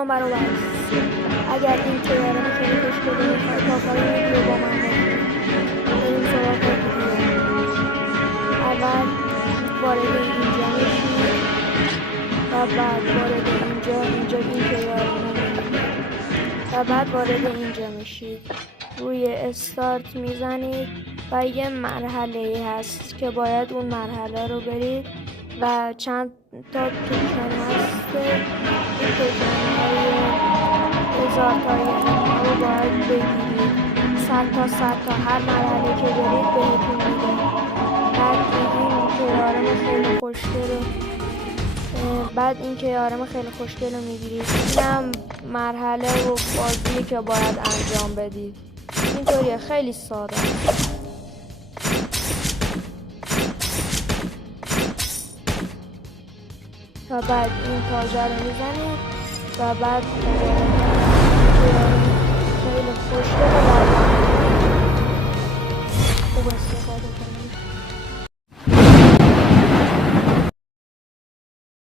سلام برابر اگر این تیاره خیلی خوشگله میخواید تا آخر ویدیو با من باشید. بریم سراغ ویدیو. اول وارد اینجا میشید و بعد وارد اینجا این تیاره رو میبینید و بعد وارد اینجا میشید. روی استارت میزنید و یه مرحله هست که باید اون مرحله رو برید و چند تا توکن هست. این توکن های 1000 تایی رو باید بگیرید. 100 تا هر مرحله که برید بهتون میده. بعد این کیارم خیلی خوشگل رو میگیرید. اینم مرحله و بازی که باید انجام بدید. اینطوریه، خیلی ساده. و بعد این تاجر رو میزنید و بعد خیلی خوشگل و خوب استفاده کنید.